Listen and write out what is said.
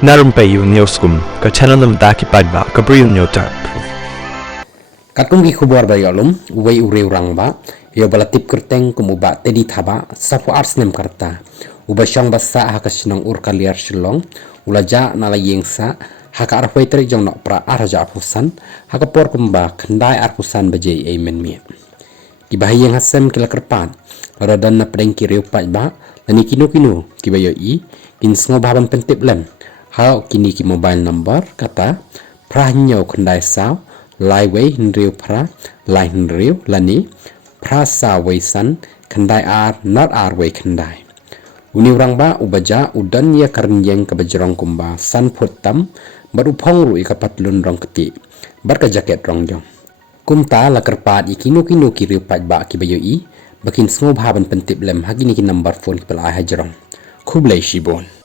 Na Rympei U ka channel nam ta ki paidbah ka Bri U Hynñiewtrep. Katung ki khubor ba yolum uwei ureu rangba yo balatip kyrteng kum Bah Teddy Thabah safu parasnam karta uba shong basa haka Shillong Urkaliar Shillong ulaja nala ïingsah haka arfai tarik jong Nohprah arja arpusan haka por kumba khandai arpusan bajai aimen mi kibahayeng hasem kila kerpat rodan na pedeng kireu paidbah lani kinu kibayo kin sngo baban pentip lem how kini ki mobile number kata prahnyo khandai sao lai wei hinriu pra lai hinriu lani prasa weisan khandai ar not ar wei khandai uni urangba ubaja udan ya karnyeng ka bajrong kumba san phutam baru phong ru ikapatlun rong keti bar ka jaket rong jong kumta la kerpat ikinu ki riu paidbah ki bayo bakin sngo baban pentip lem hagini ki number phone ki pala hajrong Khublei Shibun.